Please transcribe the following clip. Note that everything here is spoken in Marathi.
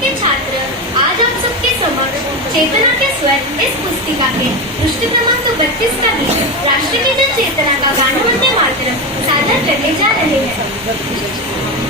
के छात्र, आज आप सबके समक्ष चेतना के स्वर इस पुस्तिका के पृष्ठ क्रमांक 32 का गीत राष्ट्र की जन चेतना का गाना वंदे मातरम सादर करने जा रहे हैं।